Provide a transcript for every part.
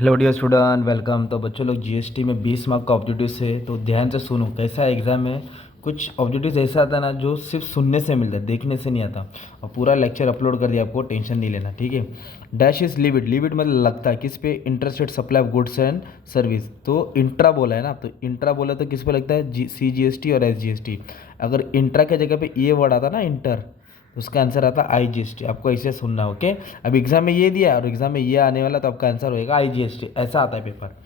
Hello dear student, welcome. तो बच्चों लोग जीएसटी में 20 मार्क का ऑब्जेक्टिव्स है, तो ध्यान से सुनो। कैसा एग्जाम है, कुछ ऑब्जेक्टिव्स ऐसा आता है ना जो सिर्फ सुनने से मिलता है, देखने से नहीं आता। और पूरा लेक्चर अपलोड कर दिया, आपको टेंशन नहीं लेना, ठीक है। डैश इज लिमिट, लिमिट मतलब लगता है किस पे, interested supply of goods and service. तो इंट्रा बोला है ना, तो इंट्रा बोला तो किस पे लगता है, CGST और SGST। अगर इंट्रा के जगह पे ये वर्ड आता ना इंटर, तो उसका आंसर आता IGST। आपको ऐसे सुनना, ओके। अब एग्जाम में ये दिया और एग्जाम में ये आने वाला, तो आपका आंसर होएगा IGST। ऐसा आता है paper.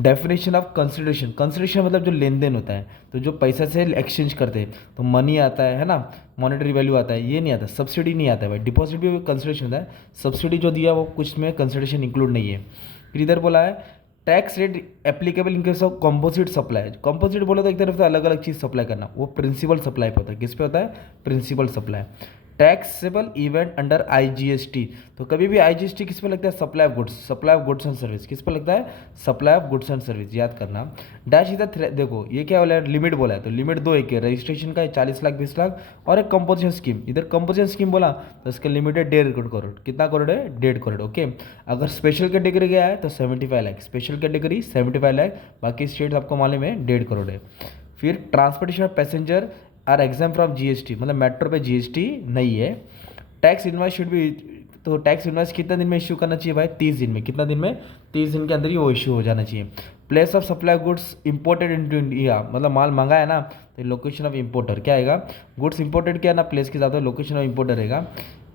Definition of consideration, consideration मतलब जो लेन देन होता है, तो जो पैसा से एक्सचेंज करते हैं, तो मनी आता है ना, मॉनेटरी वैल्यू आता है, ये नहीं आता। सब्सिडी नहीं आता है भाई, डिपॉजिट भी कंसिडरेशन होता है। सब्सिडी जो दिया वो कुछ में कंसिडरेशन इंक्लूड नहीं है। फिर इधर बोला है tax rate applicable in case of composite supply. Composite बोले तो एक तरफ से अलग अलग चीज़ सप्लाई करना, वो प्रिंसिपल सप्लाई पे होता है। किस पे होता है, principal supply. Taxable event under IGST, तो कभी भी IGST किस पे लगता है, supply of goods, supply of goods and service. किस पे लगता है, supply of goods and service, याद करना। डैश इधर देखो ये क्या बोला है, लिमिट बोला है, तो लिमिट दो, एक है रजिस्ट्रेशन का है 40 लाख 20 लाख, और एक कंपोजिशन स्कीम। इधर कंपोजिशन स्कीम बोला तो इसका लिमिट है 1.5 करोड़। कितना करोड़ है, 1.5 करोड़, ओके। अगर स्पेशल कैटेगरी गया है तो 75 लाख, स्पेशल कैटेगरी 75 लाख, बाकी स्टेट आपको मालूम है 1.5 करोड़ है। फिर transportation of passenger are exempt from GST, मतलब मेट्रो पे GST नहीं है। टैक्स इनवाइस शुड बी, तो टैक्स इनवाइस कितना दिन में इश्यू करना चाहिए भाई, 30 दिन में। कितना दिन में, 30 दिन के अंदर ही वो इश्यू हो जाना चाहिए। Place of supply goods imported into India, मतलब माल मंगा है ना, तो लोकेशन ऑफ इंपोर्टर क्या आएगा, गुड्स इंपोर्टेड क्या है ना, प्लेस के साथ लोकेशन ऑफ इंपोर्टर रहेगा।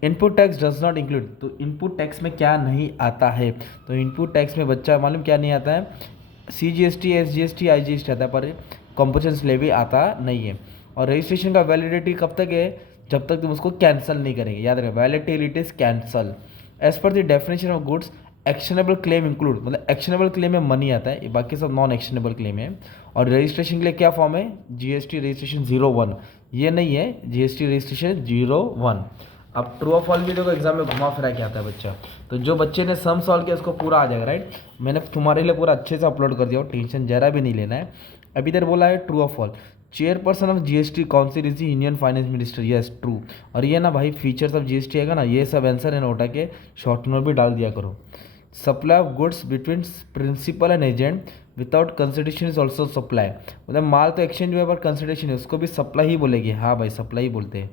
Input tax does not include, तो इनपुट टैक्स में क्या नहीं आता है, तो इनपुट टैक्स में बच्चा मालूम क्या नहीं आता है, CGST SGST IGST आता है, पर कंपोजिशन लेवी आता नहीं है। और रजिस्ट्रेशन का वैलिडिटी कब तक है, जब तक तुम उसको कैंसिल नहीं करेंगे, याद रखें, validity is cancel. As per the definition of goods actionable claim include, मतलब एक्शनेबल क्लेम में मनी आता है, बाकी सब नॉन एक्शनेबल क्लेम है। और रजिस्ट्रेशन के लिए क्या फॉर्म है, GST रजिस्ट्रेशन 01, ये नहीं है, GST रजिस्ट्रेशन 01। अब ट्रू और फॉल्स भी देखो एग्जाम में घुमा फिरा के आता है बच्चा, तो जो बच्चे ने सम सॉल्व किया उसको पूरा आ जाएगा, राइट। मैंने तुम्हारे लिए पूरा अच्छे से अपलोड कर दिया, टेंशन जरा भी नहीं लेना है। अभी इधर बोला है ट्रू और false. Chairperson of GST council is Indian finance minister, yes true. और ये ना भाई फीचर्स ऑफ GST आएगा ना, ये सब आंसर है ना, उठा के शॉर्ट नोट भी डाल दिया करो। Supply of goods between principal and agent without consideration is also supply, मतलब माल तो एक्सचेंज हुआ पर कंसिडरेशन है, उसको भी सप्लाई ही बोलेगी। हाँ भाई सप्लाई ही बोलते हैं।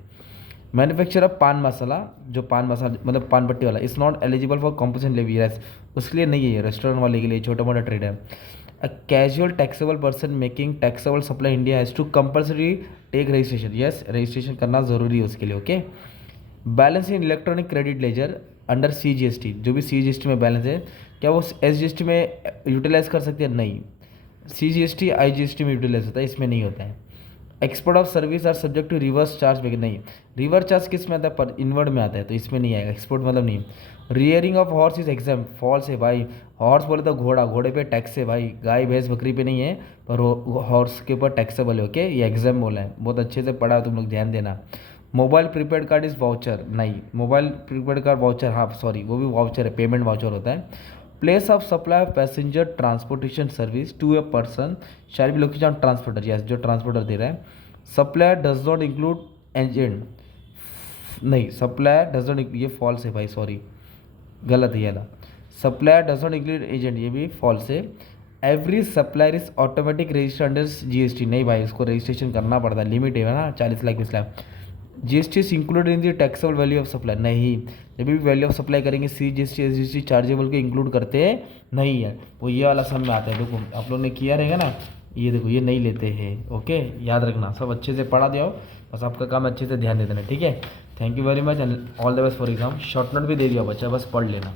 मैन्युफैक्चर ऑफ पान मसाला, जो पान मसाला मतलब पान पट्टी वाला, is not eligible for composition levy, yes उसके लिए नहीं है, ये रेस्टोरेंट वाले के लिए छोटा मोटा ट्रेड है। A casual taxable person making taxable supply India has to compulsory take registration, yes registration करना जरूरी है उसके लिए, okay. Balance in electronic credit ledger under CGST, जो भी CGST में बैलेंस है, क्या वो SGST में यूटिलाइज कर सकते हैं, नहीं। CGST IGST में यूटिलाइज होता है, इसमें नहीं होता है। Export of service are subject to reverse charge back, नहीं। रिवर्स चार्ज किस में आता है, पर इनवर्ड में आता है, तो इसमें नहीं आएगा, एक्सपोर्ट मतलब नहीं। Rearing of horse is exempt, false है भाई। हॉर्स बोले तो घोड़ा, घोड़े पे टैक्स है भाई, गाय भैंस बकरी पे नहीं है, पर हॉर्स के ऊपर टैक्सेबल है, ओके। ये एग्जाम बोला है, बहुत अच्छे से पढ़ा, तुम लोग ध्यान देना। Mobile prepaid card is voucher, नहीं। मोबाइल प्रीपेड कार्ड वाउचर, हाँ सॉरी, वो भी वाउचर है, पेमेंट वाउचर होता है। Place of supply of passenger transportation service to a person shall be location of transporter, yes जो ट्रांसपोर्टर दे रहा है। Supplier does not include agent, नहीं सप्लायर डज नॉट, ये फॉल्स है भाई, सॉरी गलत है ये वाला। Supplier does not include agent, ये भी फॉल्स है। Every supplier is automatic register under GST, नहीं भाई उसको रजिस्ट्रेशन करना पड़ता है, लिमिट है ना 40 lakh 20 lakh. GST is included in the taxable value of supply, नहीं। जब भी वैल्यू ऑफ सप्लाई करेंगे CGST SGST चार्जेबल के इंक्लूड करते नहीं है, वो ये वाला सब में आता है। देखो आप लोग ने किया रहेगा ना, ये देखो ये नहीं लेते हैं, ओके। याद रखना, सब अच्छे से पढ़ा दिया हो, बस आपका काम अच्छे से ध्यान दे देना, ठीक है। Thank you very much and all the best for exam. Short note भी दे दिया बच्चा, बस पढ़ लेना।